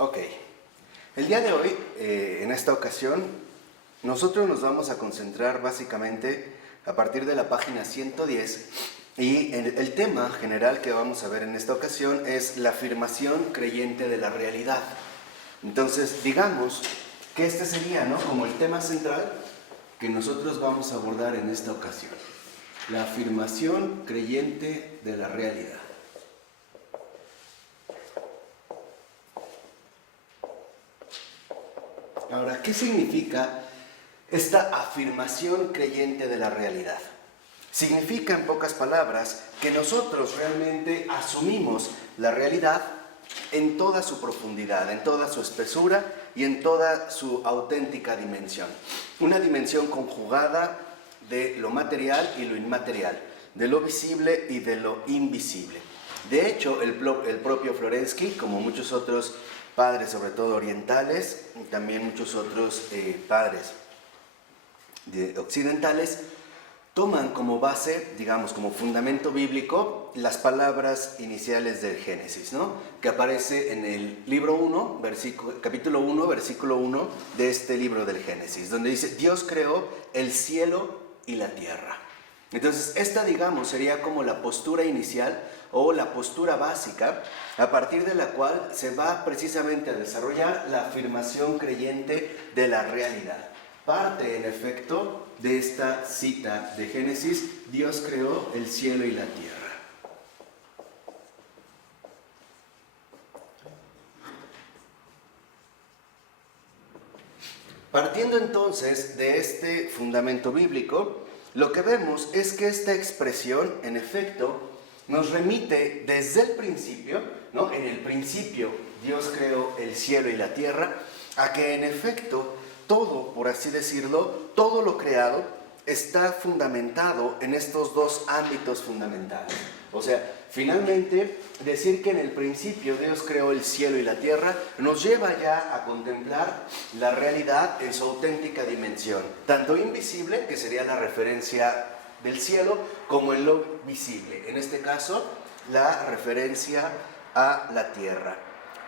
Ok, el día de hoy, en esta ocasión, nosotros nos vamos a concentrar básicamente a partir de la página 110 y el tema general que vamos a ver en esta ocasión es la afirmación creyente de la realidad. Entonces, digamos que este sería, ¿no?, como el tema central que nosotros vamos a abordar en esta ocasión. La afirmación creyente de la realidad. Ahora, ¿qué significa esta afirmación creyente de la realidad? Significa, en pocas palabras, que nosotros realmente asumimos la realidad en toda su profundidad, en toda su espesura y en toda su auténtica dimensión. Una dimensión conjugada de lo material y lo inmaterial, de lo visible y de lo invisible. De hecho, el propio Florensky, como muchos otros padres, sobre todo orientales, y también muchos otros padres occidentales, toman como base, digamos, como fundamento bíblico, las palabras iniciales del Génesis, ¿no?, que aparece en el libro 1, capítulo 1, versículo 1 de este libro del Génesis, donde dice: Dios creó el cielo y la tierra. Entonces, esta, digamos, sería como la postura inicial o la postura básica, a partir de la cual se va precisamente a desarrollar la afirmación creyente de la realidad. Parte, en efecto, de esta cita de Génesis: Dios creó el cielo y la tierra. Partiendo entonces de este fundamento bíblico, lo que vemos es que esta expresión, en efecto, nos remite desde el principio, ¿no?, en el principio Dios creó el cielo y la tierra, a que en efecto todo, por así decirlo, todo lo creado está fundamentado en estos dos ámbitos fundamentales. O sea, finalmente, decir que en el principio Dios creó el cielo y la tierra nos lleva ya a contemplar la realidad en su auténtica dimensión, tanto invisible, que sería la referencia del cielo, como en lo visible, en este caso, la referencia a la tierra.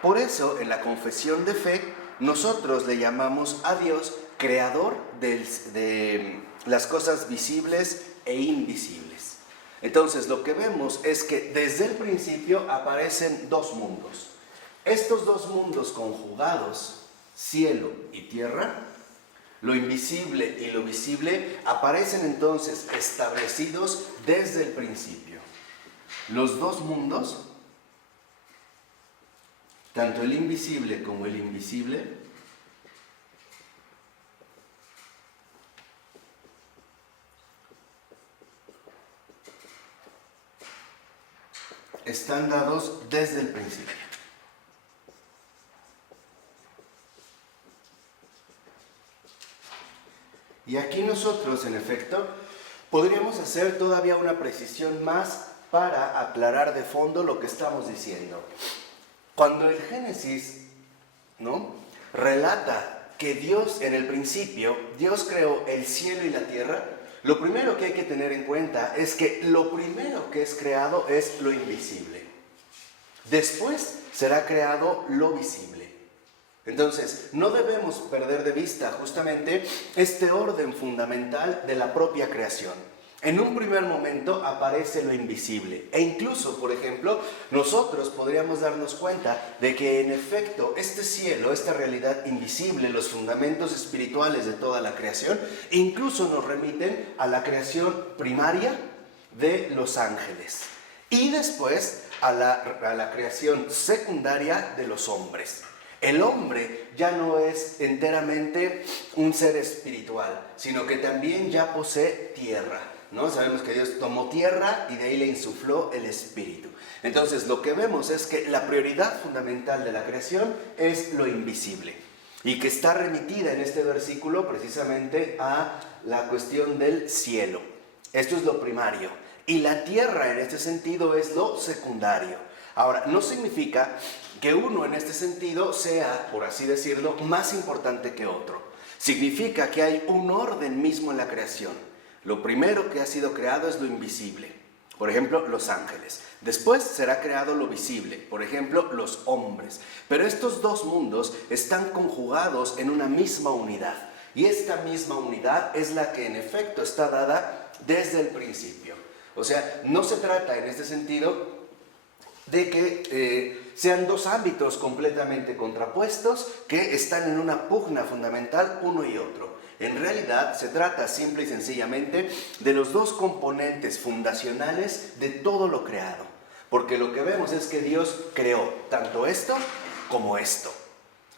Por eso, en la confesión de fe, nosotros le llamamos a Dios creador de las cosas visibles e invisibles. Entonces, lo que vemos es que desde el principio aparecen dos mundos. Estos dos mundos conjugados, cielo y tierra, lo invisible y lo visible, aparecen entonces establecidos desde el principio. Los dos mundos, tanto el invisible como el invisible, están dados desde el principio. Y aquí nosotros, en efecto, podríamos hacer todavía una precisión más para aclarar de fondo lo que estamos diciendo. Cuando el Génesis, ¿no?, relata que Dios, en el principio, Dios creó el cielo y la tierra, lo primero que hay que tener en cuenta es que lo primero que es creado es lo invisible. Después será creado lo visible. Entonces, no debemos perder de vista justamente este orden fundamental de la propia creación. En un primer momento aparece lo invisible e incluso, por ejemplo, nosotros podríamos darnos cuenta de que en efecto este cielo, esta realidad invisible, los fundamentos espirituales de toda la creación, incluso nos remiten a la creación primaria de los ángeles y después a la creación secundaria de los hombres. El hombre ya no es enteramente un ser espiritual, sino que también ya posee tierra, ¿no? Sabemos que Dios tomó tierra y de ahí le insufló el espíritu. Entonces, lo que vemos es que la prioridad fundamental de la creación es lo invisible y que está remitida en este versículo precisamente a la cuestión del cielo. Esto es lo primario. Y la tierra en este sentido es lo secundario. Ahora, no significa que uno en este sentido sea, por así decirlo, más importante que otro. Significa que hay un orden mismo en la creación. Lo primero que ha sido creado es lo invisible. por ejemplo, los ángeles. Después será creado lo visible, por ejemplo, los hombres. Pero estos dos mundos están conjugados en una misma unidad. Y esta misma unidad es la que en efecto está dada desde el principio. O sea, no se trata en este sentido de que sean dos ámbitos completamente contrapuestos que están en una pugna fundamental uno y otro. En realidad se trata simple y sencillamente de los dos componentes fundacionales de todo lo creado. Porque lo que vemos es que Dios creó tanto esto como esto.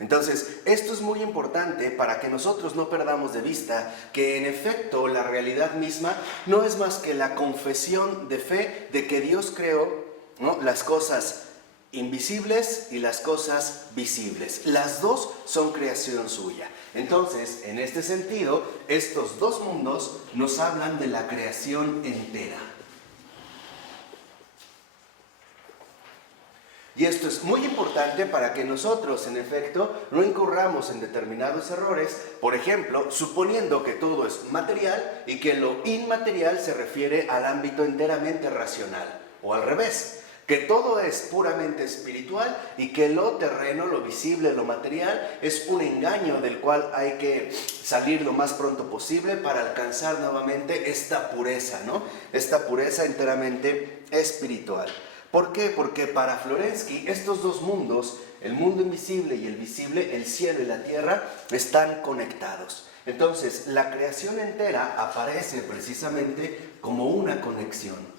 Entonces, esto es muy importante para que nosotros no perdamos de vista que en efecto la realidad misma no es más que la confesión de fe de que Dios creó, ¿no?, las cosas invisibles y las cosas visibles. Las dos son creación suya. Entonces, en este sentido, estos dos mundos nos hablan de la creación entera. Y esto es muy importante para que nosotros, en efecto, no incurramos en determinados errores, por ejemplo, suponiendo que todo es material y que lo inmaterial se refiere al ámbito enteramente racional, o al revés, que todo es puramente espiritual y que lo terreno, lo visible, lo material es un engaño del cual hay que salir lo más pronto posible para alcanzar nuevamente esta pureza, ¿no? Esta pureza enteramente espiritual. ¿Por qué? Porque para Florensky estos dos mundos, el mundo invisible y el visible, el cielo y la tierra, están conectados. Entonces, la creación entera aparece precisamente como una conexión.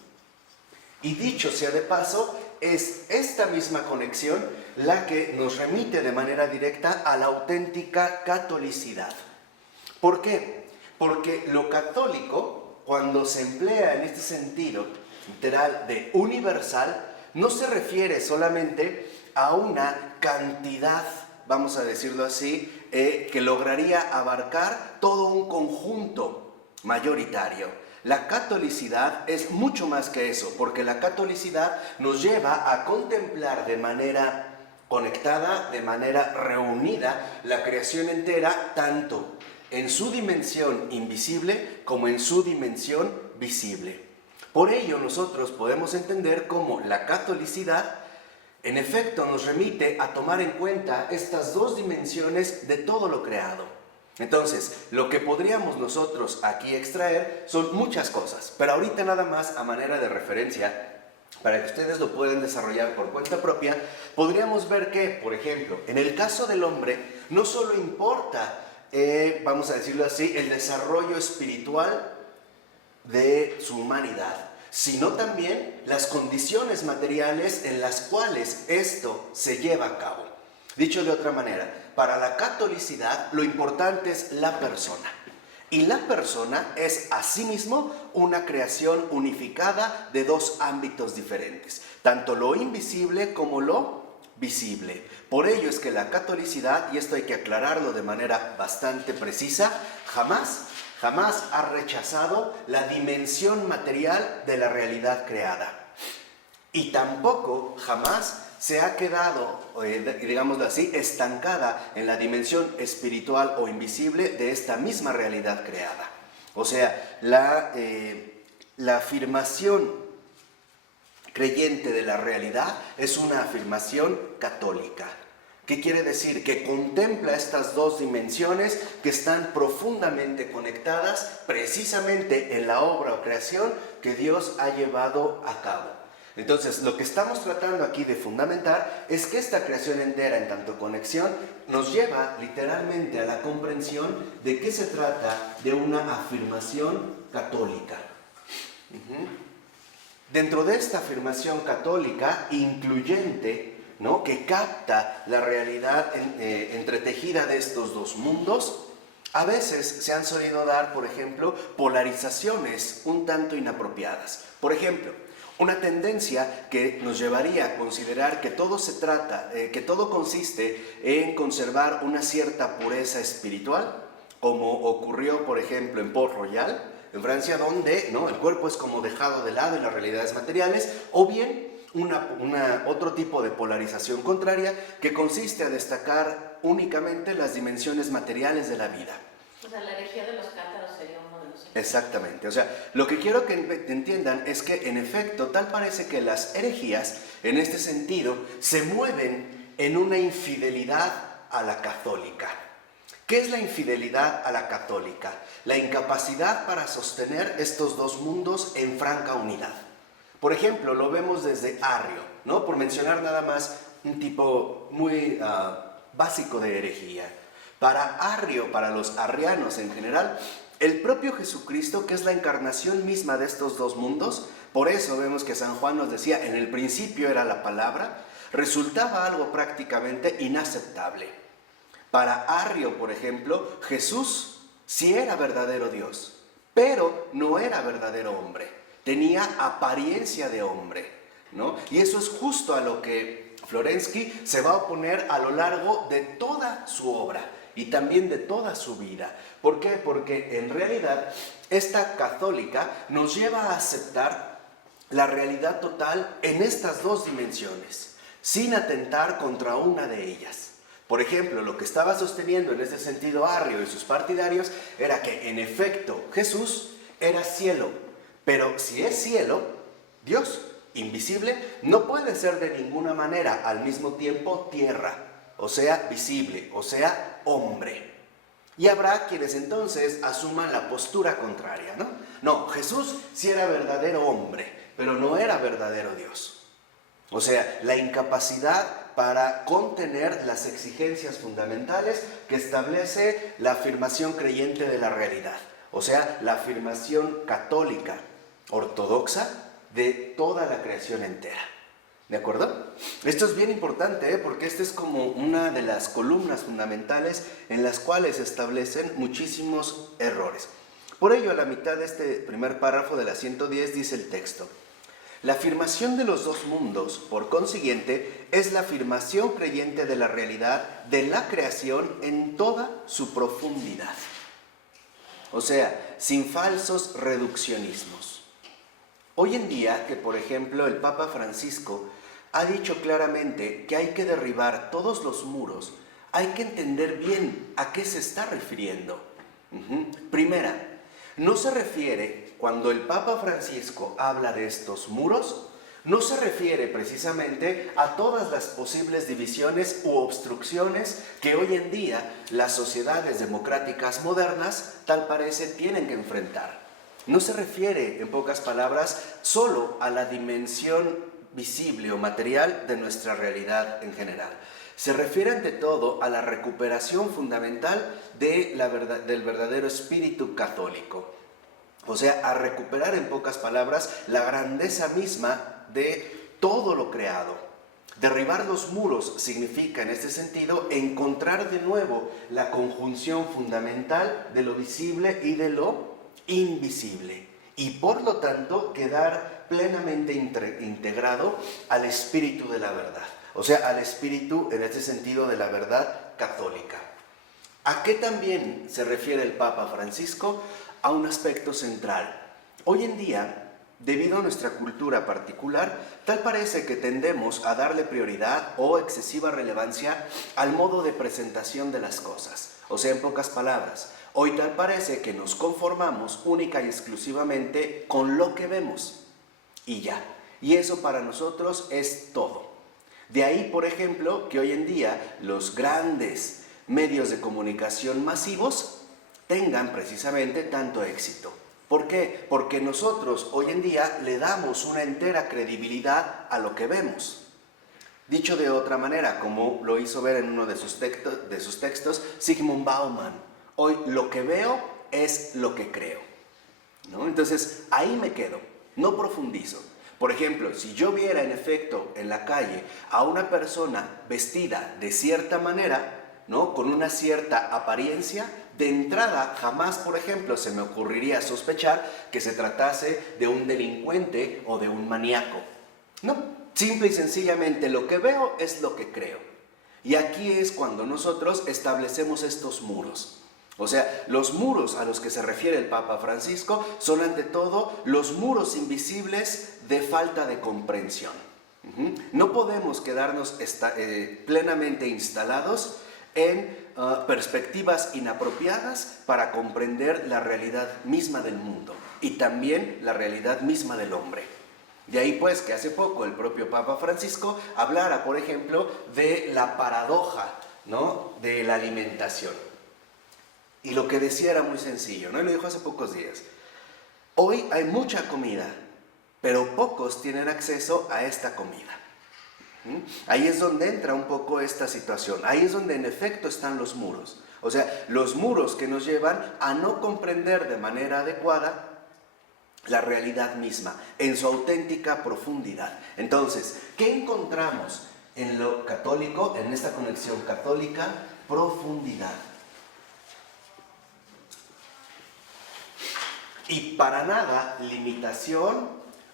Y dicho sea de paso, es esta misma conexión la que nos remite de manera directa a la auténtica catolicidad. ¿Por qué? Porque lo católico, cuando se emplea en este sentido literal de universal, no se refiere solamente a una cantidad, vamos a decirlo así, que lograría abarcar todo un conjunto mayoritario. La catolicidad es mucho más que eso, porque la catolicidad nos lleva a contemplar de manera conectada, de manera reunida, la creación entera, tanto en su dimensión invisible como en su dimensión visible. Por ello nosotros podemos entender cómo la catolicidad en efecto nos remite a tomar en cuenta estas dos dimensiones de todo lo creado. Entonces, lo que podríamos nosotros aquí extraer son muchas cosas, pero ahorita nada más a manera de referencia, para que ustedes lo puedan desarrollar por cuenta propia, podríamos ver que, por ejemplo, en el caso del hombre, no solo importa, vamos a decirlo así, el desarrollo espiritual de su humanidad, sino también las condiciones materiales en las cuales esto se lleva a cabo. Dicho de otra manera, para la catolicidad lo importante es la persona. Y la persona es asimismo una creación unificada de dos ámbitos diferentes, tanto lo invisible como lo visible. Por ello es que la catolicidad, y esto hay que aclararlo de manera bastante precisa, jamás ha rechazado la dimensión material de la realidad creada. Y tampoco jamás se ha quedado, digámoslo así, estancada en la dimensión espiritual o invisible de esta misma realidad creada. O sea, la afirmación creyente de la realidad es una afirmación católica. ¿Qué quiere decir? Que contempla estas dos dimensiones que están profundamente conectadas precisamente en la obra o creación que Dios ha llevado a cabo. Entonces, lo que estamos tratando aquí de fundamentar es que esta creación entera en tanto conexión nos lleva literalmente a la comprensión de que se trata de una afirmación católica. Dentro de esta afirmación católica incluyente, ¿no?, que capta la realidad entretejida de estos dos mundos, a veces se han solido dar, por ejemplo, polarizaciones un tanto inapropiadas. Por ejemplo, una tendencia que nos llevaría a considerar que todo consiste en conservar una cierta pureza espiritual, como ocurrió, por ejemplo, en Port-Royal, en Francia, donde, ¿no?, el cuerpo es como dejado de lado en las realidades materiales, o bien otro tipo de polarización contraria que consiste a destacar únicamente las dimensiones materiales de la vida. O sea, la herejía de los cátaros sería uno de los ejemplos. Exactamente, o sea, lo que quiero que entiendan es que en efecto tal parece que las herejías en este sentido se mueven en una infidelidad a la católica. ¿Qué es la infidelidad a la católica? La incapacidad para sostener estos dos mundos en franca unidad. Por ejemplo, lo vemos desde Arrio, ¿no? Por mencionar nada más un tipo muy básico de herejía. Para Arrio, para los arrianos en general, el propio Jesucristo, que es la encarnación misma de estos dos mundos, por eso vemos que San Juan nos decía, en el principio era la palabra, resultaba algo prácticamente inaceptable. Para Arrio, por ejemplo, Jesús sí era verdadero Dios, pero no era verdadero hombre, tenía apariencia de hombre, ¿no? Y eso es justo a lo que Florensky se va a oponer a lo largo de toda su obra y también de toda su vida. ¿Por qué? Porque en realidad esta católica nos lleva a aceptar la realidad total en estas dos dimensiones, sin atentar contra una de ellas. Por ejemplo, lo que estaba sosteniendo en ese sentido Arrio y sus partidarios era que en efecto Jesús era cielo, pero si es cielo, Dios, invisible, no puede ser de ninguna manera al mismo tiempo tierra, o sea, visible, o sea, hombre. Y habrá quienes entonces asuman la postura contraria, ¿no? No, Jesús sí era verdadero hombre, pero no era verdadero Dios. O sea, la incapacidad para contener las exigencias fundamentales que establece la afirmación creyente de la realidad. O sea, la afirmación católica, ortodoxa, de toda la creación entera. ¿De acuerdo? Esto es bien importante, porque esta es como una de las columnas fundamentales en las cuales se establecen muchísimos errores. Por ello, a la mitad de este primer párrafo de la 110 dice el texto: la afirmación de los dos mundos, por consiguiente, es la afirmación creyente de la realidad de la creación en toda su profundidad. O sea, sin falsos reduccionismos. Hoy en día, que por ejemplo el Papa Francisco ha dicho claramente que hay que derribar todos los muros, hay que entender bien a qué se está refiriendo. Primera, no se refiere, cuando el Papa Francisco habla de estos muros, no se refiere precisamente a todas las posibles divisiones u obstrucciones que hoy en día las sociedades democráticas modernas tal parece tienen que enfrentar. No se refiere, en pocas palabras, solo a la dimensión visible o material de nuestra realidad en general. Se refiere ante todo a la recuperación fundamental del verdadero espíritu católico. O sea, a recuperar en pocas palabras la grandeza misma de todo lo creado. Derribar los muros significa en este sentido encontrar de nuevo la conjunción fundamental de lo visible y de lo invisible, y por lo tanto quedar plenamente integrado al espíritu de la verdad, o sea, al espíritu en este sentido de la verdad católica. ¿A qué también se refiere el Papa Francisco? A un aspecto central. Hoy en día, debido a nuestra cultura particular, tal parece que tendemos a darle prioridad o excesiva relevancia al modo de presentación de las cosas, o sea, en pocas palabras, hoy tal parece que nos conformamos única y exclusivamente con lo que vemos y ya. Y eso para nosotros es todo. De ahí, por ejemplo, que hoy en día los grandes medios de comunicación masivos tengan precisamente tanto éxito. ¿Por qué? Porque nosotros hoy en día le damos una entera credibilidad a lo que vemos. Dicho de otra manera, como lo hizo ver en uno de sus textos Zygmunt Bauman, hoy lo que veo es lo que creo, ¿no? Entonces, ahí me quedo, no profundizo. Por ejemplo, si yo viera en efecto en la calle a una persona vestida de cierta manera, ¿no?, con una cierta apariencia, de entrada jamás, por ejemplo, se me ocurriría sospechar que se tratase de un delincuente o de un maníaco. No, simple y sencillamente lo que veo es lo que creo. Y aquí es cuando nosotros establecemos estos muros. O sea, los muros a los que se refiere el Papa Francisco son ante todo los muros invisibles de falta de comprensión. No podemos quedarnos plenamente instalados en perspectivas inapropiadas para comprender la realidad misma del mundo y también la realidad misma del hombre. De ahí pues que hace poco el propio Papa Francisco hablara, por ejemplo, de la paradoja, ¿no?, de la alimentación. Y lo que decía era muy sencillo, ¿no? Y lo dijo hace pocos días. Hoy hay mucha comida, pero pocos tienen acceso a esta comida. Ahí es donde entra un poco esta situación. Ahí es donde en efecto están los muros. O sea, los muros que nos llevan a no comprender de manera adecuada la realidad misma, en su auténtica profundidad. Entonces, ¿qué encontramos en lo católico, en esta conexión católica? Profundidad. Y para nada limitación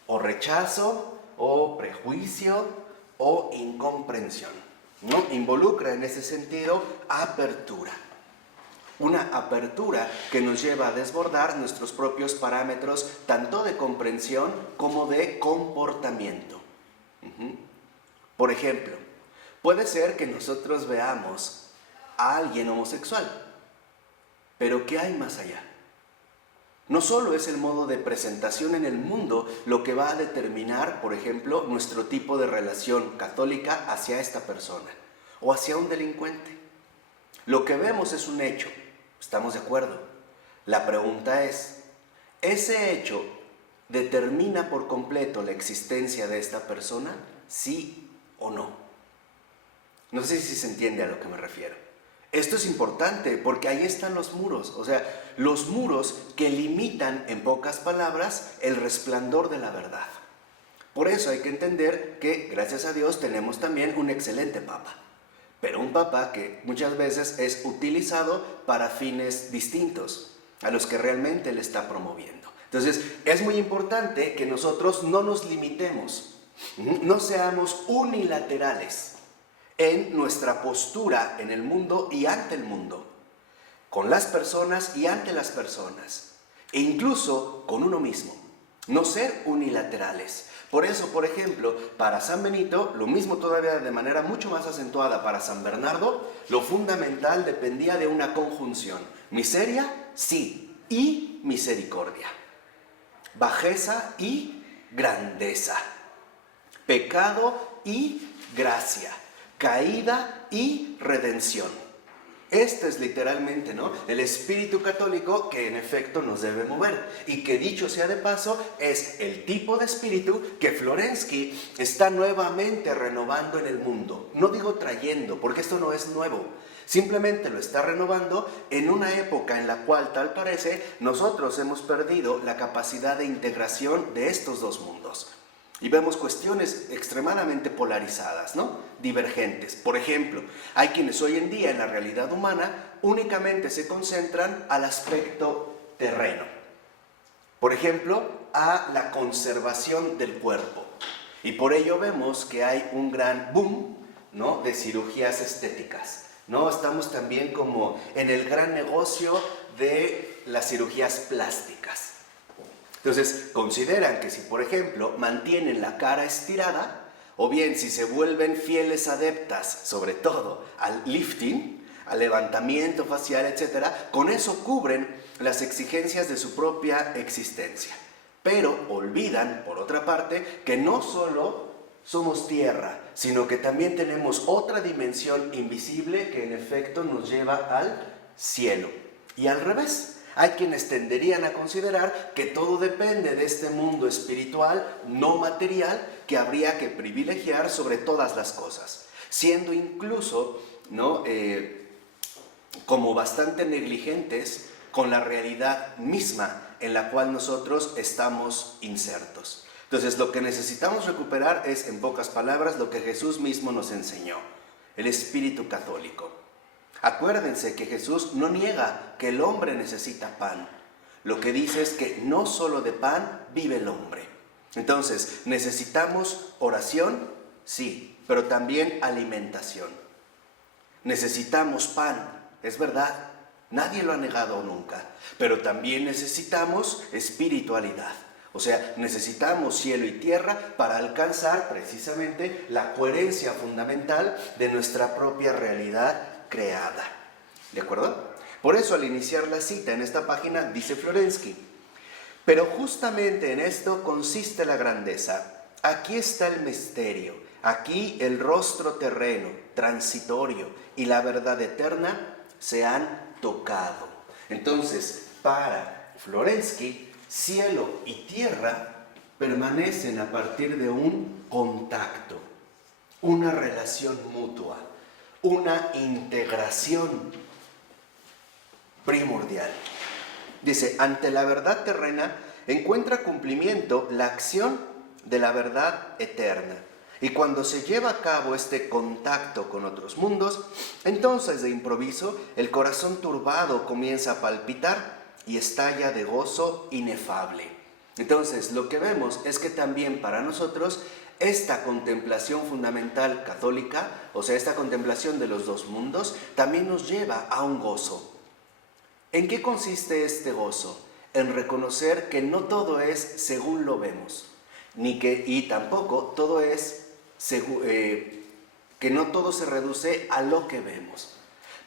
o rechazo o prejuicio o incomprensión, ¿no? Involucra en ese sentido apertura. Una apertura que nos lleva a desbordar nuestros propios parámetros tanto de comprensión como de comportamiento. Por ejemplo, puede ser que nosotros veamos a alguien homosexual, pero ¿qué hay más allá? No solo es el modo de presentación en el mundo lo que va a determinar, por ejemplo, nuestro tipo de relación católica hacia esta persona o hacia un delincuente. Lo que vemos es un hecho, ¿estamos de acuerdo? La pregunta es, ¿ese hecho determina por completo la existencia de esta persona? ¿Sí o no? No sé si se entiende a lo que me refiero. Esto es importante porque ahí están los muros, o sea, los muros que limitan, en pocas palabras, el resplandor de la verdad. Por eso hay que entender que, gracias a Dios, tenemos también un excelente Papa, pero un Papa que muchas veces es utilizado para fines distintos a los que realmente él está promoviendo. Entonces, es muy importante que nosotros no nos limitemos, no seamos unilaterales en nuestra postura en el mundo y ante el mundo, con las personas y ante las personas, e incluso con uno mismo. No ser unilaterales. Por eso, por ejemplo, para San Benito, lo mismo todavía de manera mucho más acentuada para San Bernardo, lo fundamental dependía de una conjunción. Miseria, sí, y misericordia. Bajeza y grandeza. Pecado y gracia. Caída y redención. Este es literalmente, ¿no?, el espíritu católico que en efecto nos debe mover y que, dicho sea de paso, es el tipo de espíritu que Florensky está nuevamente renovando en el mundo. No digo trayendo, porque esto no es nuevo, simplemente lo está renovando en una época en la cual, tal parece, nosotros hemos perdido la capacidad de integración de estos dos mundos. Y vemos cuestiones extremadamente polarizadas, ¿no?, divergentes. Por ejemplo, hay quienes hoy en día en la realidad humana únicamente se concentran al aspecto terreno. Por ejemplo, a la conservación del cuerpo. Y por ello vemos que hay un gran boom, ¿no?, de cirugías estéticas, ¿no? Estamos también como en el gran negocio de las cirugías plásticas. Entonces, consideran que si, por ejemplo, mantienen la cara estirada, o bien si se vuelven fieles adeptas, sobre todo al lifting, al levantamiento facial, etc., con eso cubren las exigencias de su propia existencia. Pero olvidan, por otra parte, que no solo somos tierra, sino que también tenemos otra dimensión invisible que en efecto nos lleva al cielo. Y al revés. Hay quienes tenderían a considerar que todo depende de este mundo espiritual, no material, que habría que privilegiar sobre todas las cosas, siendo incluso, ¿no?, como bastante negligentes con la realidad misma en la cual nosotros estamos insertos. Entonces, lo que necesitamos recuperar es, en pocas palabras, lo que Jesús mismo nos enseñó, el espíritu católico. Acuérdense que Jesús no niega que el hombre necesita pan. Lo que dice es que no solo de pan vive el hombre. Entonces, ¿necesitamos oración? Sí, pero también alimentación. Necesitamos pan, es verdad, nadie lo ha negado nunca, pero también necesitamos espiritualidad. O sea, necesitamos cielo y tierra para alcanzar precisamente la coherencia fundamental de nuestra propia realidad creada. ¿De acuerdo? Por eso al iniciar la cita en esta página dice Florensky: pero justamente en esto consiste la grandeza. Aquí está el misterio, aquí el rostro terreno, transitorio, y la verdad eterna se han tocado. Entonces, para Florensky, cielo y tierra permanecen a partir de un contacto, una relación mutua, una integración primordial. Dice: ante la verdad terrena encuentra cumplimiento la acción de la verdad eterna. Y cuando se lleva a cabo este contacto con otros mundos, entonces de improviso el corazón turbado comienza a palpitar y estalla de gozo inefable. Entonces lo que vemos es que también para nosotros esta contemplación fundamental católica, o sea, esta contemplación de los dos mundos, también nos lleva a un gozo. ¿En qué consiste este gozo? En reconocer que no todo es según lo vemos, y tampoco todo es que no todo se reduce a lo que vemos.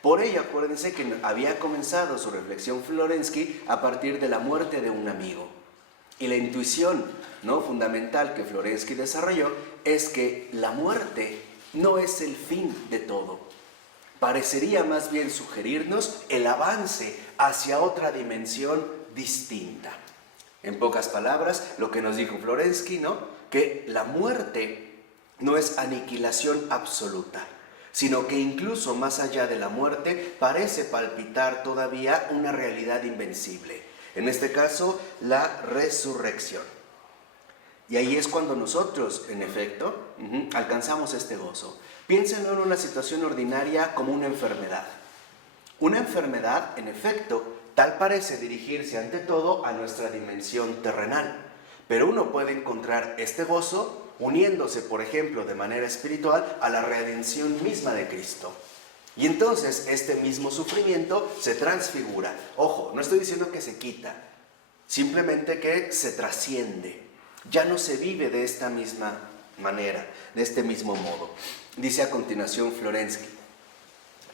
Por ello, acuérdense que había comenzado su reflexión Florensky a partir de la muerte de un amigo. Y la intuición, ¿no?, fundamental que Florensky desarrolló es que la muerte no es el fin de todo. Parecería más bien sugerirnos el avance hacia otra dimensión distinta. En pocas palabras, lo que nos dijo Florensky, ¿no?, que la muerte no es aniquilación absoluta, sino que incluso más allá de la muerte parece palpitar todavía una realidad invencible. En este caso, la resurrección. Y ahí es cuando nosotros, en efecto, alcanzamos este gozo. Piénsenlo en una situación ordinaria como una enfermedad. Una enfermedad, en efecto, tal parece dirigirse ante todo a nuestra dimensión terrenal. Pero uno puede encontrar este gozo uniéndose, por ejemplo, de manera espiritual a la redención misma de Cristo. Y entonces este mismo sufrimiento se transfigura. Ojo, no estoy diciendo que se quita, simplemente que se trasciende. Ya no se vive de esta misma manera, de este mismo modo. Dice a continuación Florensky: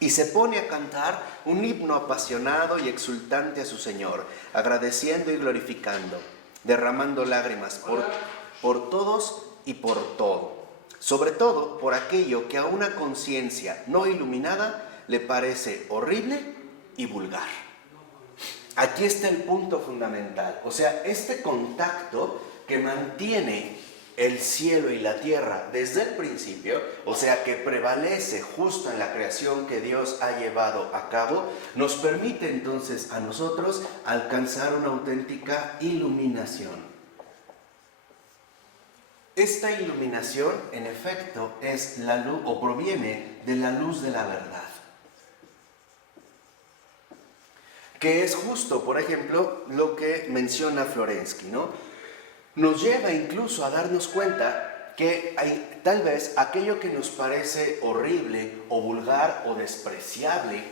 y se pone a cantar un himno apasionado y exultante a su Señor, agradeciendo y glorificando, derramando lágrimas por todos y por todo, sobre todo por aquello que a una conciencia no iluminada le parece horrible y vulgar. Aquí está el punto fundamental, o sea, este contacto que mantiene el cielo y la tierra desde el principio, o sea, que prevalece justo en la creación que Dios ha llevado a cabo, nos permite entonces a nosotros alcanzar una auténtica iluminación. Esta iluminación, en efecto, es la luz, o proviene de la luz de la verdad. Que es justo, por ejemplo, lo que menciona Florensky, ¿no? Nos lleva incluso a darnos cuenta que tal vez aquello que nos parece horrible o vulgar o despreciable,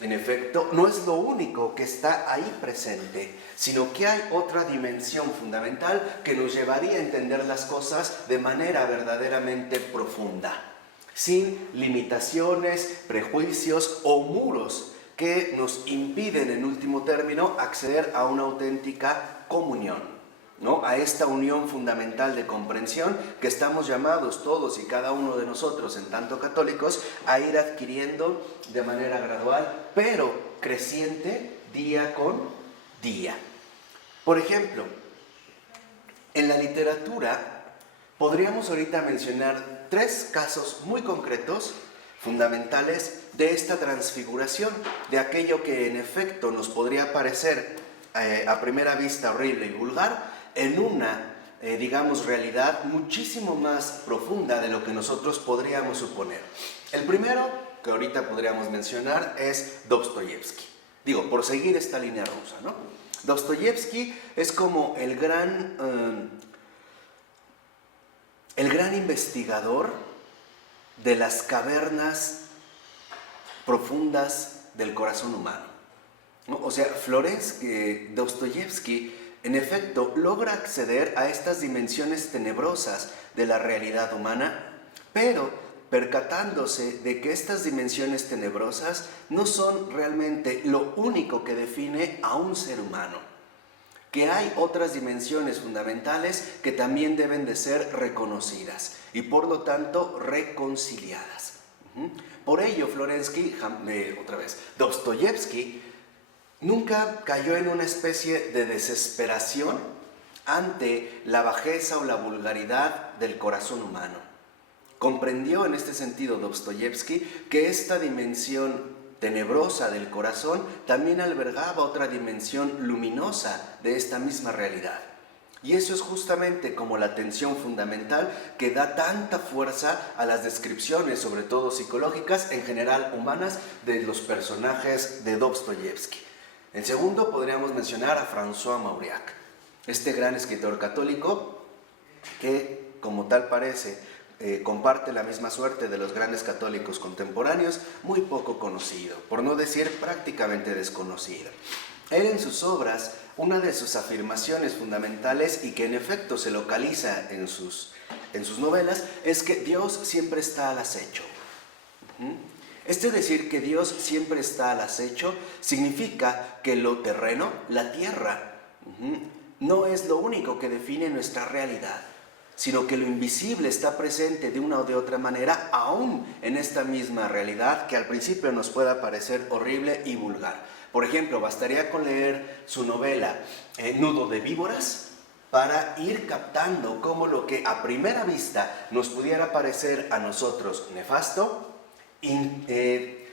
en efecto, no es lo único que está ahí presente, sino que hay otra dimensión fundamental que nos llevaría a entender las cosas de manera verdaderamente profunda, sin limitaciones, prejuicios o muros que nos impiden, en último término, acceder a una auténtica comunión, ¿no?, a esta unión fundamental de comprensión que estamos llamados todos y cada uno de nosotros, en tanto católicos, a ir adquiriendo de manera gradual, pero creciente día con día. Por ejemplo, en la literatura podríamos ahorita mencionar 3 casos muy concretos, fundamentales, de esta transfiguración, de aquello que en efecto nos podría parecer a primera vista horrible y vulgar, en una, realidad muchísimo más profunda de lo que nosotros podríamos suponer. El primero que ahorita podríamos mencionar es Dostoyevsky. Digo, por seguir esta línea rusa, ¿no? Dostoyevsky es como el gran investigador de las cavernas profundas del corazón humano, ¿no? O sea, Dostoyevsky, en efecto, logra acceder a estas dimensiones tenebrosas de la realidad humana, pero percatándose de que estas dimensiones tenebrosas no son realmente lo único que define a un ser humano, que hay otras dimensiones fundamentales que también deben de ser reconocidas y por lo tanto reconciliadas. Por ello, Dostoyevsky nunca cayó en una especie de desesperación ante la bajeza o la vulgaridad del corazón humano. Comprendió en este sentido Dostoyevsky que esta dimensión tenebrosa del corazón también albergaba otra dimensión luminosa de esta misma realidad. Y eso es justamente como la tensión fundamental que da tanta fuerza a las descripciones, sobre todo psicológicas, en general humanas, de los personajes de Dostoyevsky. En segundo, podríamos mencionar a François Mauriac, este gran escritor católico que, como tal parece, comparte la misma suerte de los grandes católicos contemporáneos, muy poco conocido, por no decir prácticamente desconocido. Él en sus obras, una de sus afirmaciones fundamentales y que en efecto se localiza en sus novelas, es que Dios siempre está al acecho. Este decir que Dios siempre está al acecho significa que lo terreno, la tierra, no es lo único que define nuestra realidad, sino que lo invisible está presente de una o de otra manera, aún en esta misma realidad que al principio nos pueda parecer horrible y vulgar. Por ejemplo, bastaría con leer su novela Nudo de víboras para ir captando cómo lo que a primera vista nos pudiera parecer a nosotros nefasto,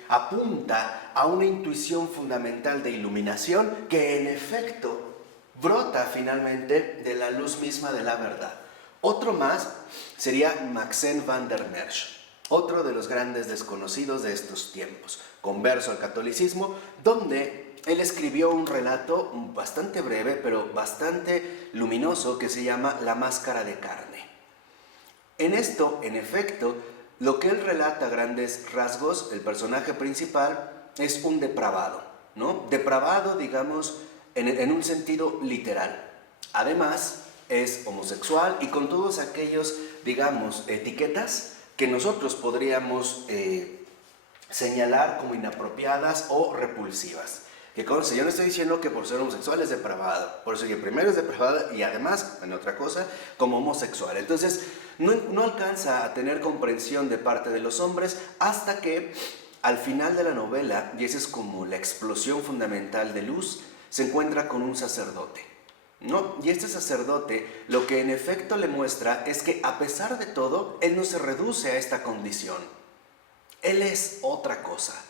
apunta a una intuición fundamental de iluminación que en efecto brota finalmente de la luz misma de la verdad. Otro más sería Maxen van der Merch, otro de los grandes desconocidos de estos tiempos, converso al catolicismo, donde él escribió un relato bastante breve, pero bastante luminoso, que se llama La máscara de carne. En esto, en efecto, lo que él relata a grandes rasgos, el personaje principal, es un depravado, ¿no? Depravado, digamos, en un sentido literal. Además, es homosexual y con todos aquellos, digamos, etiquetas que nosotros podríamos señalar como inapropiadas o repulsivas. Que conste, yo no estoy diciendo que por ser homosexual es depravado, por eso que primero es depravado y además, en otra cosa, como homosexual. Entonces, no alcanza a tener comprensión de parte de los hombres hasta que al final de la novela, y esa es como la explosión fundamental de luz, se encuentra con un sacerdote, ¿no? Y este sacerdote lo que en efecto le muestra es que a pesar de todo, él no se reduce a esta condición. Él es otra cosa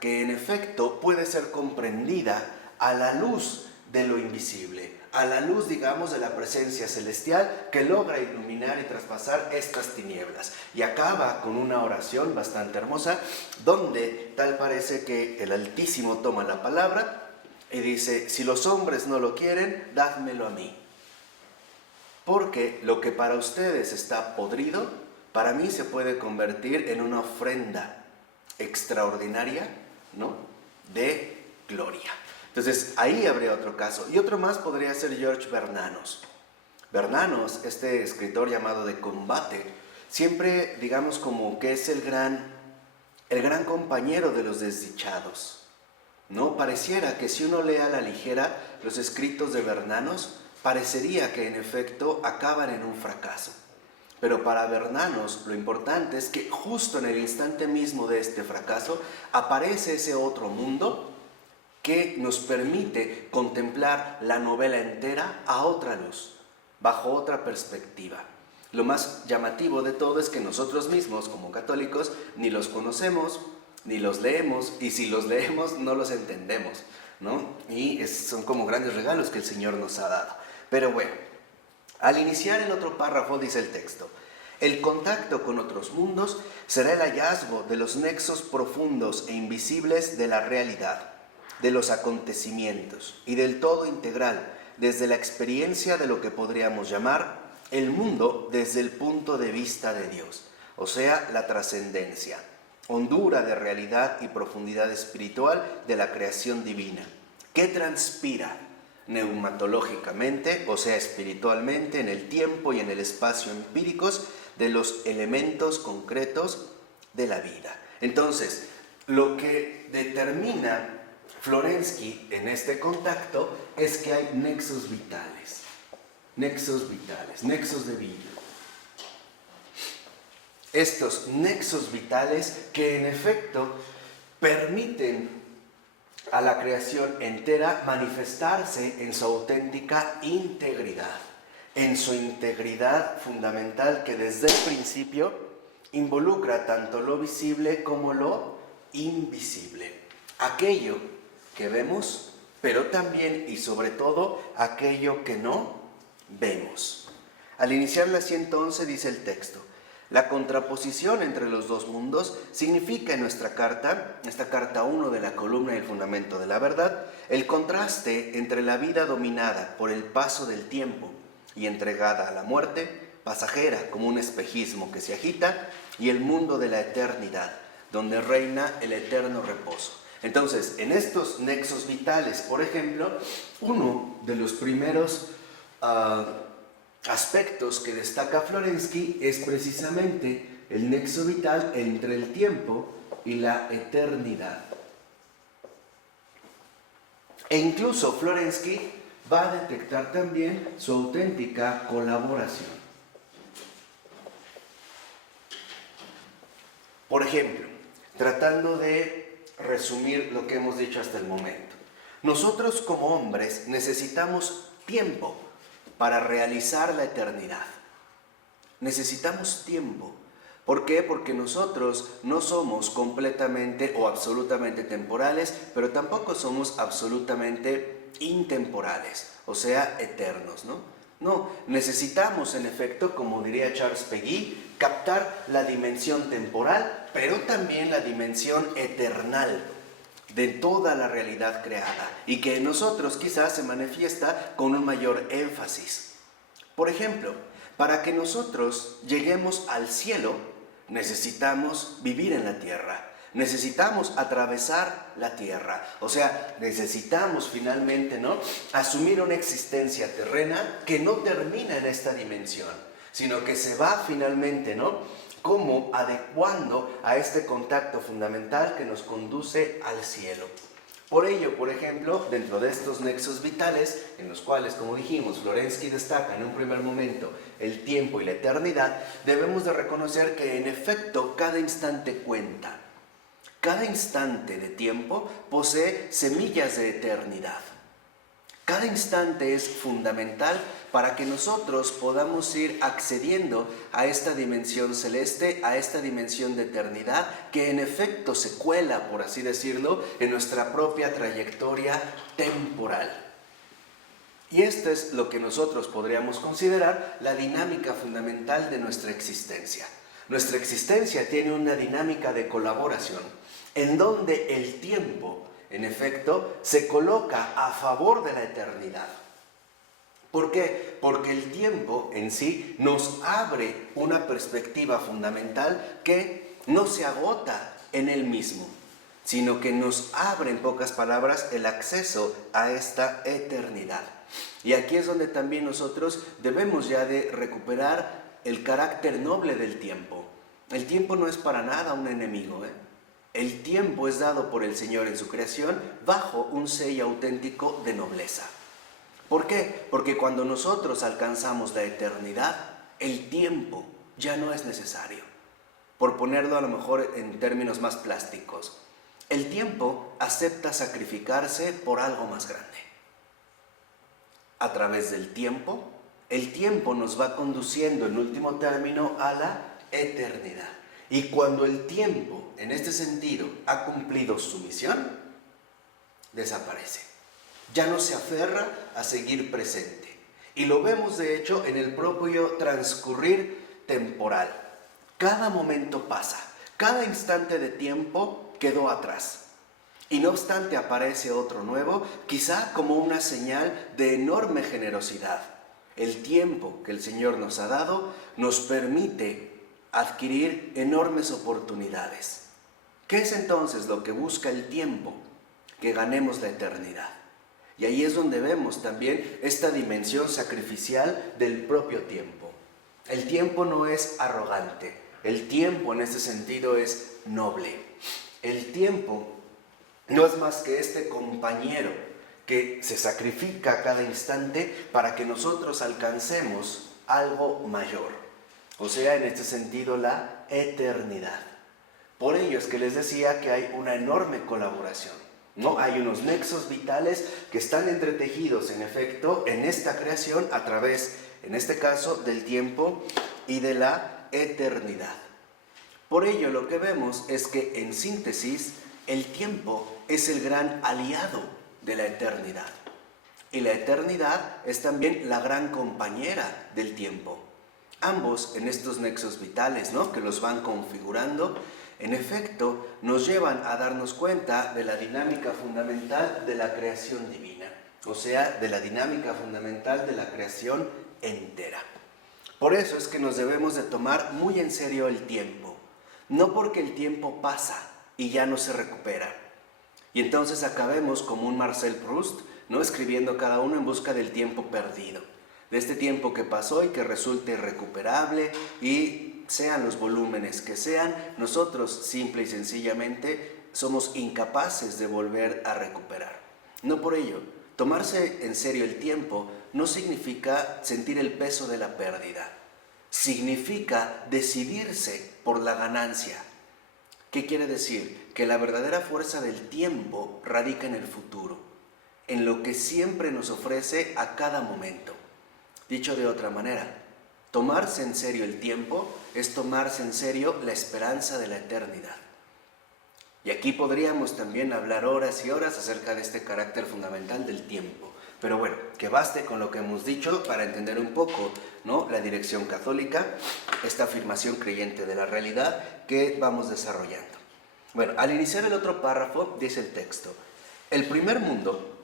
que en efecto puede ser comprendida a la luz de lo invisible, a la luz, digamos, de la presencia celestial que logra iluminar y traspasar estas tinieblas. Y acaba con una oración bastante hermosa, donde tal parece que el Altísimo toma la palabra y dice: si los hombres no lo quieren, dádmelo a mí. Porque lo que para ustedes está podrido, para mí se puede convertir en una ofrenda extraordinaria, ¿no?, de gloria. Entonces, ahí habría otro caso. Y otro más podría ser George Bernanos. Bernanos, este escritor llamado de combate, siempre, digamos, como que es el gran compañero de los desdichados, ¿no? Pareciera que si uno lee a la ligera los escritos de Bernanos, parecería que en efecto acaban en un fracaso. Pero para Bernanos lo importante es que justo en el instante mismo de este fracaso aparece ese otro mundo que nos permite contemplar la novela entera a otra luz, bajo otra perspectiva. Lo más llamativo de todo es que nosotros mismos, como católicos, ni los conocemos, ni los leemos, y si los leemos no los entendemos, ¿no? Y son como grandes regalos que el Señor nos ha dado. Pero bueno, al iniciar el otro párrafo dice el texto: el contacto con otros mundos será el hallazgo de los nexos profundos e invisibles de la realidad, de los acontecimientos y del todo integral, desde la experiencia de lo que podríamos llamar el mundo desde el punto de vista de Dios, o sea, la trascendencia, hondura de realidad y profundidad espiritual de la creación divina, que transpira neumatológicamente, o sea, espiritualmente, en el tiempo y en el espacio empíricos, de los elementos concretos de la vida. Entonces, lo que determina Florensky en este contacto es que hay nexos vitales, nexos de vida. Estos nexos vitales que en efecto permiten a la creación entera manifestarse en su auténtica integridad, en su integridad fundamental que desde el principio involucra tanto lo visible como lo invisible. Aquello que vemos, pero también y sobre todo aquello que no vemos. Al iniciar la 111 dice el texto: la contraposición entre los dos mundos significa en nuestra carta, esta carta 1 de la columna y el fundamento de la verdad, el contraste entre la vida dominada por el paso del tiempo y entregada a la muerte, pasajera como un espejismo que se agita, y el mundo de la eternidad, donde reina el eterno reposo. Entonces, en estos nexos vitales, por ejemplo, uno de los primeros aspectos que destaca Florensky es precisamente el nexo vital entre el tiempo y la eternidad. E incluso Florensky va a detectar también su auténtica colaboración. Por ejemplo, tratando de resumir lo que hemos dicho hasta el momento, nosotros como hombres necesitamos tiempo para realizar la eternidad. Necesitamos tiempo. ¿Por qué? Porque nosotros no somos completamente o absolutamente temporales, pero tampoco somos absolutamente intemporales, o sea, eternos, ¿no? No, necesitamos en efecto, como diría Charles Péguy, captar la dimensión temporal, pero también la dimensión eternal de toda la realidad creada, y que en nosotros quizás se manifiesta con un mayor énfasis. Por ejemplo, para que nosotros lleguemos al cielo, necesitamos vivir en la tierra, necesitamos atravesar la tierra, o sea, necesitamos finalmente, ¿no?, asumir una existencia terrena que no termina en esta dimensión, sino que se va finalmente, ¿no?, como adecuando a este contacto fundamental que nos conduce al cielo. Por ello, por ejemplo, dentro de estos nexos vitales, en los cuales, como dijimos, Florensky destaca en un primer momento el tiempo y la eternidad, debemos de reconocer que en efecto cada instante cuenta. Cada instante de tiempo posee semillas de eternidad. Cada instante es fundamental para que nosotros podamos ir accediendo a esta dimensión celeste, a esta dimensión de eternidad, que en efecto se cuela, por así decirlo, en nuestra propia trayectoria temporal. Y esto es lo que nosotros podríamos considerar la dinámica fundamental de nuestra existencia. Nuestra existencia tiene una dinámica de colaboración, en donde el tiempo, en efecto, se coloca a favor de la eternidad. ¿Por qué? Porque el tiempo en sí nos abre una perspectiva fundamental que no se agota en él mismo, sino que nos abre, en pocas palabras, el acceso a esta eternidad. Y aquí es donde también nosotros debemos ya de recuperar el carácter noble del tiempo. El tiempo no es para nada un enemigo, El tiempo es dado por el Señor en su creación bajo un sello auténtico de nobleza. ¿Por qué? Porque cuando nosotros alcanzamos la eternidad, el tiempo ya no es necesario. Por ponerlo a lo mejor en términos más plásticos, el tiempo acepta sacrificarse por algo más grande. A través del tiempo, el tiempo nos va conduciendo en último término a la eternidad. Y cuando el tiempo, en este sentido, ha cumplido su misión, desaparece. Ya no se aferra a seguir presente. Y lo vemos, de hecho, en el propio transcurrir temporal. Cada momento pasa, cada instante de tiempo quedó atrás. Y no obstante aparece otro nuevo, quizá como una señal de enorme generosidad. El tiempo que el Señor nos ha dado nos permite adquirir enormes oportunidades. ¿Qué es entonces lo que busca el tiempo? Que ganemos la eternidad. Y ahí es donde vemos también esta dimensión sacrificial del propio tiempo. El tiempo no es arrogante, el tiempo en este sentido es noble. El tiempo no es más que este compañero que se sacrifica a cada instante para que nosotros alcancemos algo mayor, o sea, en este sentido la eternidad. Por ello es que les decía que hay una enorme colaboración, ¿no? Hay unos nexos vitales que están entretejidos, en efecto, en esta creación a través, en este caso, del tiempo y de la eternidad. Por ello, lo que vemos es que, en síntesis, el tiempo es el gran aliado de la eternidad. Y la eternidad es también la gran compañera del tiempo. Ambos, en estos nexos vitales, ¿no?, que los van configurando, en efecto, nos llevan a darnos cuenta de la dinámica fundamental de la creación divina, o sea, de la dinámica fundamental de la creación entera. Por eso es que nos debemos de tomar muy en serio el tiempo, no porque el tiempo pasa y ya no se recupera. Y entonces acabemos como un Marcel Proust, ¿no?, escribiendo cada uno en busca del tiempo perdido, de este tiempo que pasó y que resulte irrecuperable, y sean los volúmenes que sean, nosotros simple y sencillamente somos incapaces de volver a recuperar. No por ello, tomarse en serio el tiempo no significa sentir el peso de la pérdida, significa decidirse por la ganancia. ¿Qué quiere decir? Que la verdadera fuerza del tiempo radica en el futuro, en lo que siempre nos ofrece a cada momento. Dicho de otra manera, tomarse en serio el tiempo es tomarse en serio la esperanza de la eternidad. Y aquí podríamos también hablar horas y horas acerca de este carácter fundamental del tiempo. Pero bueno, que baste con lo que hemos dicho para entender un poco, ¿no?, la dirección católica, esta afirmación creyente de la realidad que vamos desarrollando. Bueno, al iniciar el otro párrafo dice el texto: el primer mundo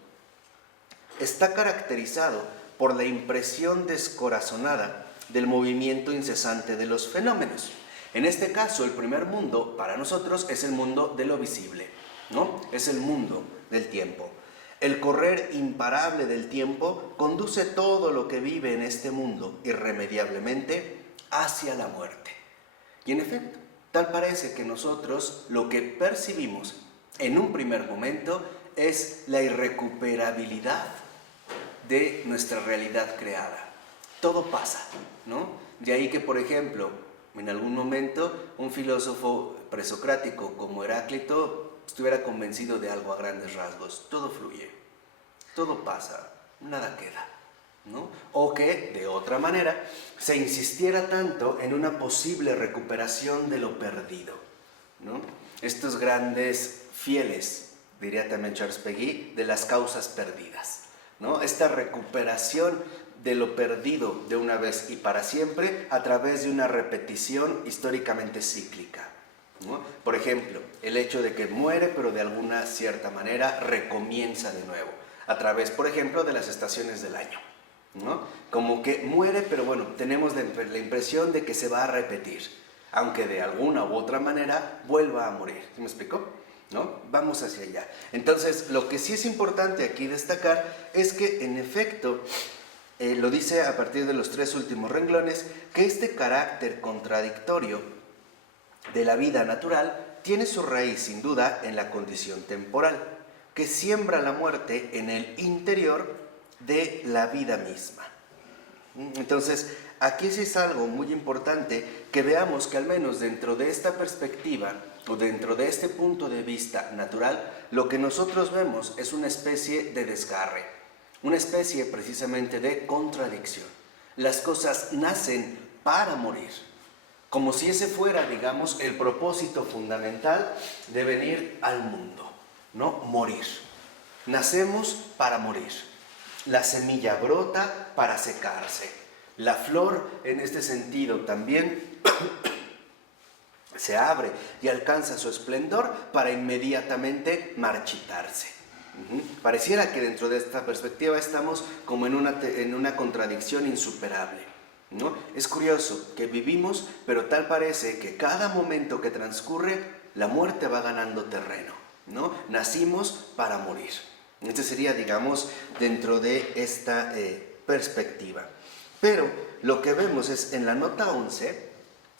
está caracterizado por la impresión descorazonada del movimiento incesante de los fenómenos. En este caso, el primer mundo para nosotros es el mundo de lo visible, ¿no? Es el mundo del tiempo. El correr imparable del tiempo conduce todo lo que vive en este mundo irremediablemente hacia la muerte. Y en efecto, tal parece que nosotros lo que percibimos en un primer momento es la irrecuperabilidad de nuestra realidad creada. Todo pasa, ¿no? De ahí que, por ejemplo, en algún momento un filósofo presocrático como Heráclito estuviera convencido de algo a grandes rasgos. Todo fluye, todo pasa, nada queda, ¿no? O que, de otra manera, se insistiera tanto en una posible recuperación de lo perdido, ¿no? Estos grandes fieles, diría también Charles Péguy, de las causas perdidas, ¿no? Esta recuperación de lo perdido de una vez y para siempre a través de una repetición históricamente cíclica, ¿no? Por ejemplo, el hecho de que muere pero de alguna cierta manera recomienza de nuevo, a través, por ejemplo, de las estaciones del año, ¿no? Como que muere, pero bueno, tenemos la impresión de que se va a repetir, aunque de alguna u otra manera vuelva a morir. ¿Sí me explico? ¿No? Vamos hacia allá. Entonces, lo que sí es importante aquí destacar es que, en efecto, lo dice a partir de los 3 últimos renglones, que este carácter contradictorio de la vida natural tiene su raíz, sin duda, en la condición temporal, que siembra la muerte en el interior de la vida misma. Entonces, aquí sí es algo muy importante que veamos que al menos dentro de esta perspectiva o dentro de este punto de vista natural, lo que nosotros vemos es una especie de desgarre, una especie precisamente de contradicción. Las cosas nacen para morir, como si ese fuera, digamos, el propósito fundamental de venir al mundo, ¿no? Morir. Nacemos para morir. La semilla brota para secarse. La flor, en este sentido, también se abre y alcanza su esplendor para inmediatamente marchitarse. Pareciera que dentro de esta perspectiva estamos como en una contradicción insuperable, ¿no? Es curioso que vivimos, pero tal parece que cada momento que transcurre, la muerte va ganando terreno, ¿no? Nacimos para morir. Este sería, digamos, dentro de esta perspectiva. Pero lo que vemos es en la nota 11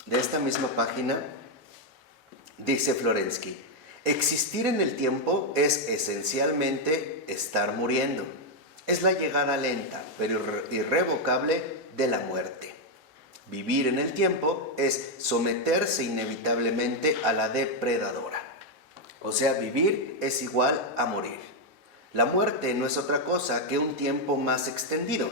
de esta misma página, dice Florensky, existir en el tiempo es esencialmente estar muriendo. Es la llegada lenta, pero irrevocable de la muerte. Vivir en el tiempo es someterse inevitablemente a la depredadora. O sea, vivir es igual a morir. La muerte no es otra cosa que un tiempo más extendido,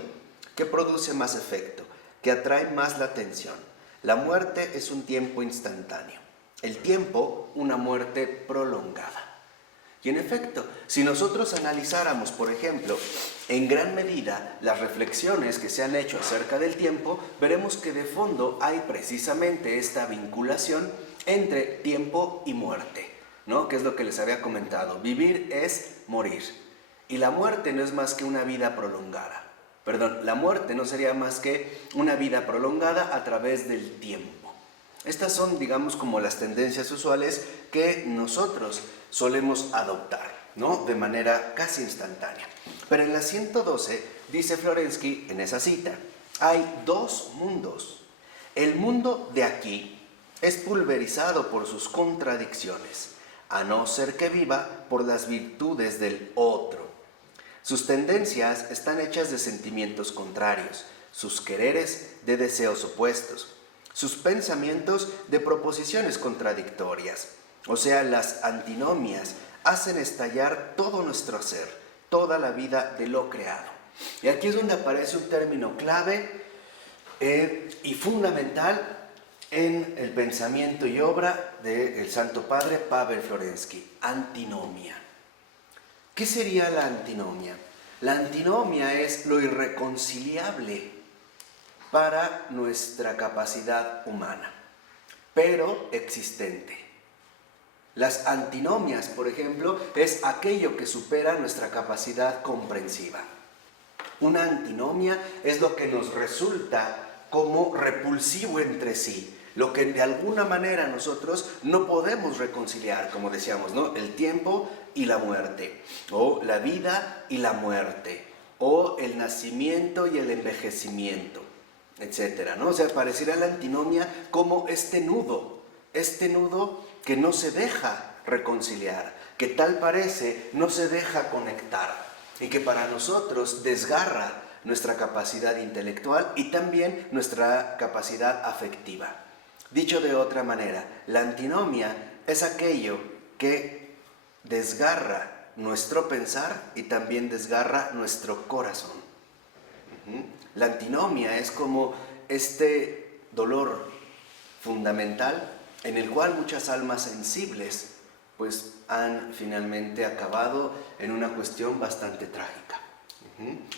que produce más efecto, que atrae más la atención. La muerte es un tiempo instantáneo. El tiempo, una muerte prolongada. Y en efecto, si nosotros analizáramos, por ejemplo, en gran medida las reflexiones que se han hecho acerca del tiempo, veremos que de fondo hay precisamente esta vinculación entre tiempo y muerte, ¿no? Que es lo que les había comentado. Vivir es morir. Y la muerte no es más que una vida prolongada. Perdón, la muerte no sería más que una vida prolongada a través del tiempo. Estas son, digamos, como las tendencias usuales que nosotros solemos adoptar, ¿no? De manera casi instantánea. Pero en la 112, dice Florensky en esa cita, hay dos mundos. El mundo de aquí es pulverizado por sus contradicciones, a no ser que viva por las virtudes del otro. Sus tendencias están hechas de sentimientos contrarios, sus quereres de deseos opuestos, sus pensamientos de proposiciones contradictorias. O sea, las antinomias hacen estallar todo nuestro ser, toda la vida de lo creado. Y aquí es donde aparece un término clave y fundamental en el pensamiento y obra del Santo Padre Pavel Florensky, antinomia. ¿Qué sería la antinomia? La antinomia es lo irreconciliable para nuestra capacidad humana, pero existente. Las antinomias, por ejemplo, es aquello que supera nuestra capacidad comprensiva. Una antinomia es lo que nos resulta como repulsivo entre sí, lo que de alguna manera nosotros no podemos reconciliar, como decíamos, ¿no? El tiempo y la muerte, o la vida y la muerte, o el nacimiento y el envejecimiento, etcétera, ¿no? O sea, pareciera la antinomia como este nudo que no se deja reconciliar, que tal parece no se deja conectar y que para nosotros desgarra nuestra capacidad intelectual y también nuestra capacidad afectiva. Dicho de otra manera, la antinomia es aquello que desgarra nuestro pensar y también desgarra nuestro corazón. La antinomia es como este dolor fundamental en el cual muchas almas sensibles pues han finalmente acabado en una cuestión bastante trágica.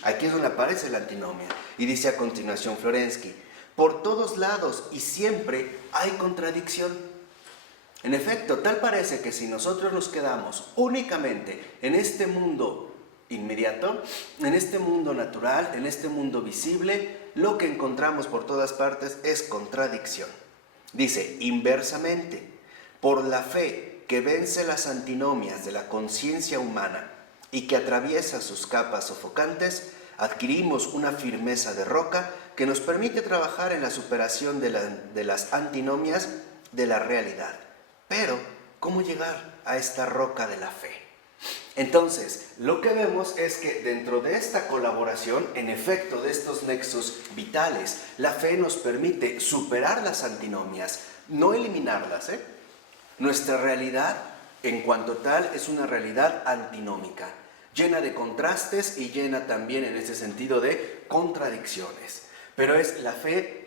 Aquí es donde aparece la antinomia y dice a continuación Florensky, por todos lados y siempre hay contradicción. En efecto, tal parece que si nosotros nos quedamos únicamente en este mundo inmediato, en este mundo natural, en este mundo visible, lo que encontramos por todas partes es contradicción. Dice, inversamente, por la fe que vence las antinomias de la conciencia humana y que atraviesa sus capas sofocantes, adquirimos una firmeza de roca que nos permite trabajar en la superación de las antinomias de la realidad. Pero, ¿cómo llegar a esta roca de la fe? Entonces, lo que vemos es que dentro de esta colaboración, en efecto, de estos nexos vitales, la fe nos permite superar las antinomias, no eliminarlas, Nuestra realidad, en cuanto tal, es una realidad antinómica, llena de contrastes y llena también en ese sentido de contradicciones. Pero es la fe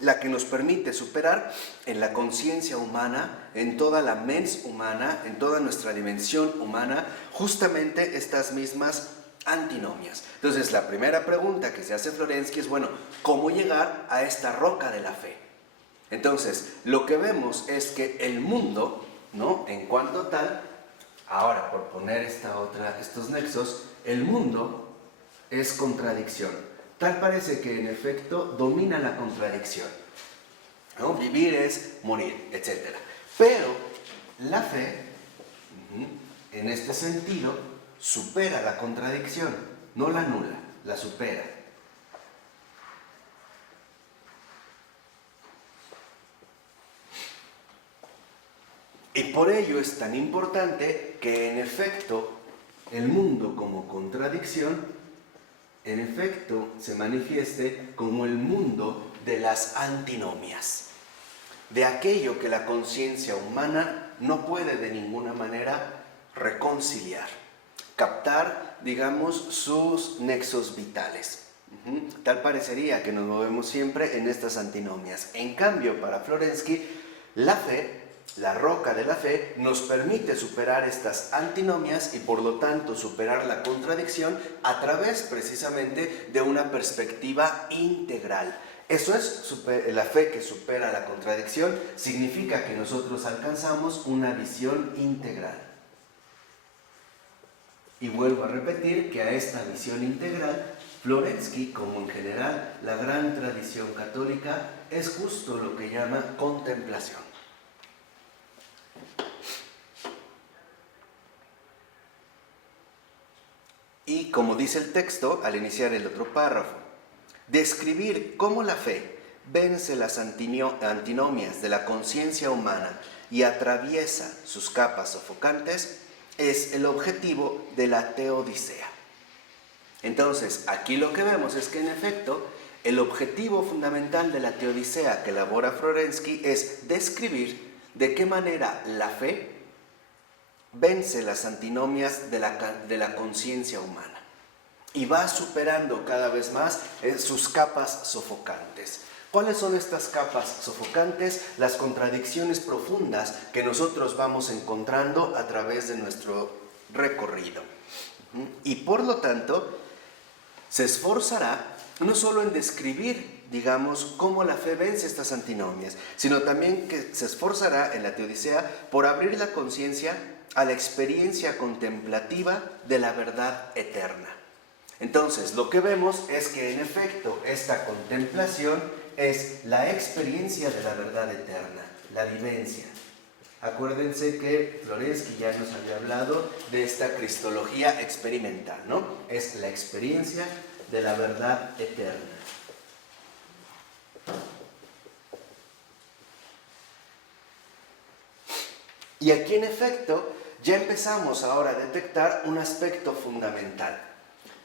la que nos permite superar en la conciencia humana, en toda la mens humana, en toda nuestra dimensión humana, justamente estas mismas antinomias. Entonces, la primera pregunta que se hace Florensky es, bueno, ¿cómo llegar a esta roca de la fe? Entonces, lo que vemos es que el mundo, ¿no? En cuanto tal, ahora por poner estos nexos, el mundo es contradicción. Tal parece que en efecto domina la contradicción, ¿no? Vivir es morir, etc. Pero la fe, en este sentido, supera la contradicción, no la anula, la supera. Y por ello es tan importante que en efecto el mundo como contradicción, en efecto se manifieste como el mundo de las antinomias, de aquello que la conciencia humana no puede de ninguna manera reconciliar, captar, digamos, sus nexos vitales. Tal parecería que nos movemos siempre en estas antinomias. En cambio, para Florensky, la fe, la roca de la fe, nos permite superar estas antinomias y por lo tanto superar la contradicción a través precisamente de una perspectiva integral. Eso es la fe que supera la contradicción, significa que nosotros alcanzamos una visión integral. Y vuelvo a repetir que a esta visión integral, Florensky, como en general la gran tradición católica, es justo lo que llama contemplación. Y como dice el texto al iniciar el otro párrafo, describir cómo la fe vence las antinomias de la conciencia humana y atraviesa sus capas sofocantes es el objetivo de la teodicea. Entonces, aquí lo que vemos es que en efecto, el objetivo fundamental de la teodicea que elabora Florensky es describir de qué manera la fe vence las antinomias de la conciencia humana y va superando cada vez más sus capas sofocantes. ¿Cuáles son estas capas sofocantes? Las contradicciones profundas que nosotros vamos encontrando a través de nuestro recorrido. Y por lo tanto, se esforzará no solo en describir, digamos, cómo la fe vence estas antinomias, sino también que se esforzará en la teodicea por abrir la conciencia a la experiencia contemplativa de la verdad eterna. Entonces, lo que vemos es que en efecto esta contemplación es la experiencia de la verdad eterna, la vivencia. Acuérdense que Florensky ya nos había hablado de esta cristología experimental, ¿no? Es la experiencia de la verdad eterna. Y aquí en efecto ya empezamos ahora a detectar un aspecto fundamental.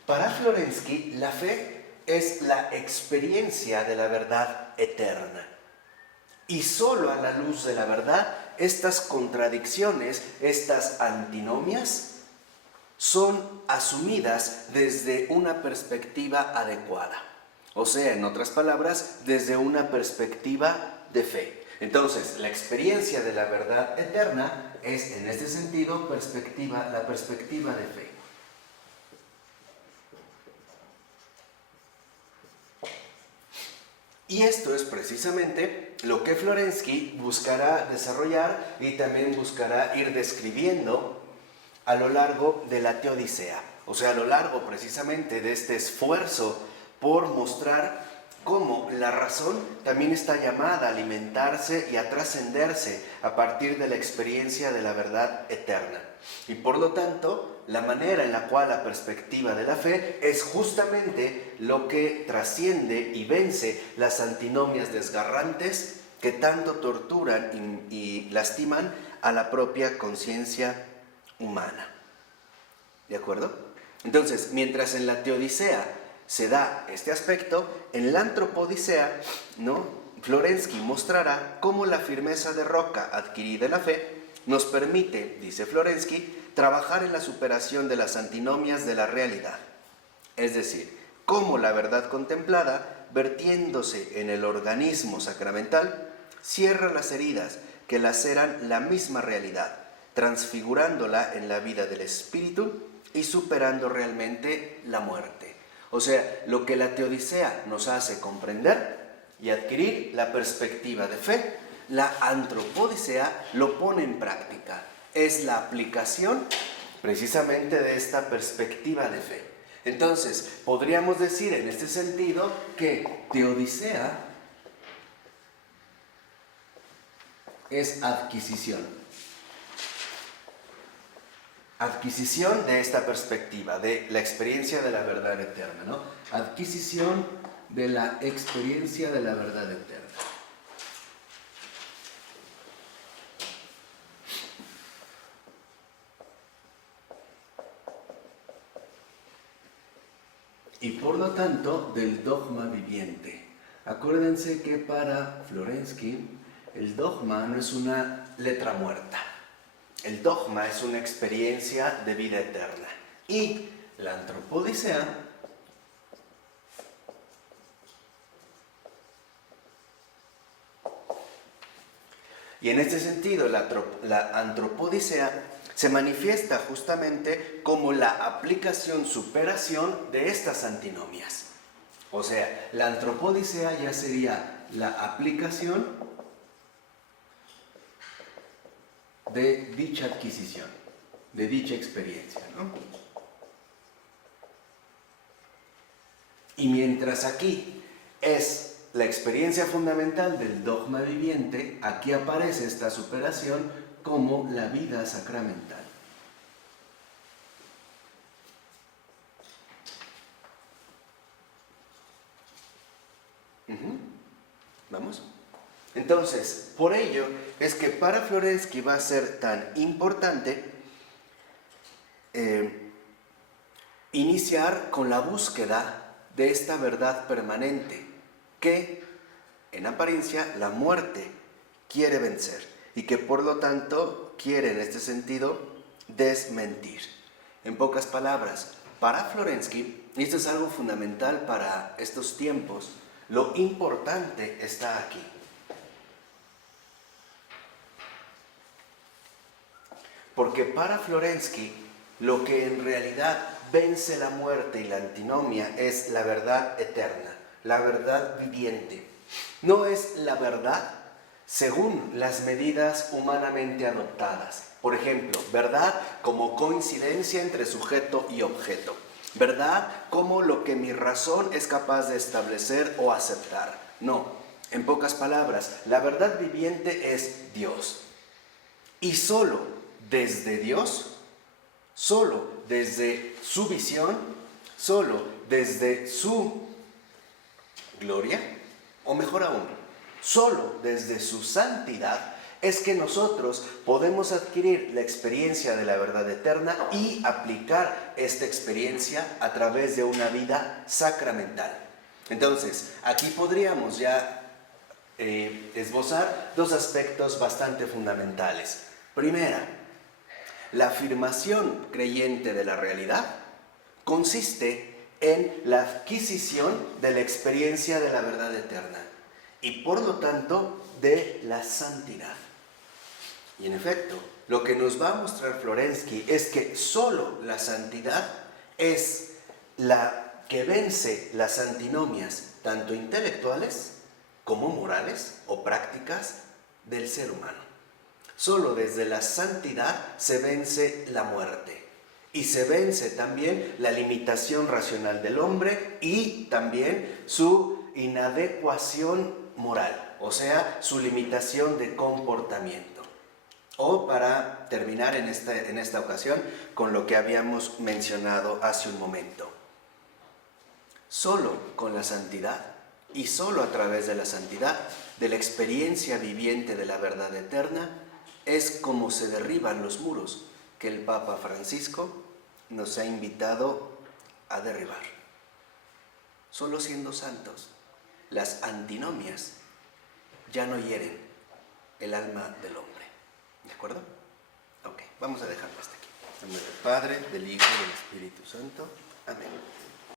Para Florensky, la fe es la experiencia de la verdad eterna. Y solo a la luz de la verdad, estas contradicciones, estas antinomias, son asumidas desde una perspectiva adecuada. O sea, en otras palabras, desde una perspectiva de fe. Entonces, la experiencia de la verdad eterna es, en este sentido, la perspectiva de fe. Y esto es precisamente lo que Florensky buscará desarrollar y también buscará ir describiendo a lo largo de la teodicea. O sea, a lo largo precisamente de este esfuerzo por mostrar cómo la razón también está llamada a alimentarse y a trascenderse a partir de la experiencia de la verdad eterna. Y por lo tanto, la manera en la cual la perspectiva de la fe es justamente lo que trasciende y vence las antinomias desgarrantes que tanto torturan y lastiman a la propia conciencia humana. ¿De acuerdo? Entonces, mientras en la teodicea se da este aspecto, en la antropodicea, ¿no?, Florensky mostrará cómo la firmeza de roca adquirida en la fe nos permite, dice Florensky, trabajar en la superación de las antinomias de la realidad. Es decir, cómo la verdad contemplada, vertiéndose en el organismo sacramental, cierra las heridas que laceran la misma realidad, transfigurándola en la vida del espíritu y superando realmente la muerte. O sea, lo que la teodicea nos hace comprender y adquirir la perspectiva de fe, la antropodicea lo pone en práctica. Es la aplicación precisamente de esta perspectiva de fe. Entonces, podríamos decir en este sentido que teodicea es adquisición. Adquisición de esta perspectiva, de la experiencia de la verdad eterna, ¿no? Adquisición de la experiencia de la verdad eterna. y por lo tanto del dogma viviente. Acuérdense que para Florensky el dogma no es una letra muerta. El dogma es una experiencia de vida eterna. Y la antropodicea y en este sentido la antropodicea se manifiesta justamente como la aplicación, superación de estas antinomias. O sea, la antropodicea ya sería la aplicación de dicha adquisición, de dicha experiencia, ¿no? Y mientras aquí es la experiencia fundamental del dogma viviente, aquí aparece esta superación como la vida sacramental. ¿Vamos? Entonces, por ello es que para Florensky va a ser tan importante iniciar con la búsqueda de esta verdad permanente que, en apariencia, la muerte quiere vencer y que por lo tanto quiere en este sentido desmentir. En pocas palabras, para Florensky, y esto es algo fundamental para estos tiempos, lo importante está aquí. Porque para Florensky, lo que en realidad vence la muerte y la antinomia es la verdad eterna, la verdad viviente. No es la verdad según las medidas humanamente adoptadas. Por ejemplo, verdad como coincidencia entre sujeto y objeto. Verdad como lo que mi razón es capaz de establecer o aceptar. No, en pocas palabras, la verdad viviente es Dios. Y solo desde Dios, solo desde su visión, solo desde su gloria, o mejor aún, solo desde su santidad, es que nosotros podemos adquirir la experiencia de la verdad eterna y aplicar esta experiencia a través de una vida sacramental. Entonces, aquí podríamos ya esbozar dos aspectos bastante fundamentales. Primera, la afirmación creyente de la realidad consiste en la adquisición de la experiencia de la verdad eterna y por lo tanto de la santidad. Y en efecto, lo que nos va a mostrar Florensky es que solo la santidad es la que vence las antinomias, tanto intelectuales como morales o prácticas del ser humano. Solo desde la santidad se vence la muerte y se vence también la limitación racional del hombre y también su inadecuación moral, o sea, su limitación de comportamiento. O para terminar en esta ocasión con lo que habíamos mencionado hace un momento. Solo con la santidad y solo a través de la santidad, de la experiencia viviente de la verdad eterna, es como se derriban los muros que el Papa Francisco nos ha invitado a derribar. Solo siendo santos, las antinomias ya no hieren el alma del hombre. ¿De acuerdo? Ok, vamos a dejarlo hasta aquí. En nombre del Padre, del Hijo y del Espíritu Santo. Amén.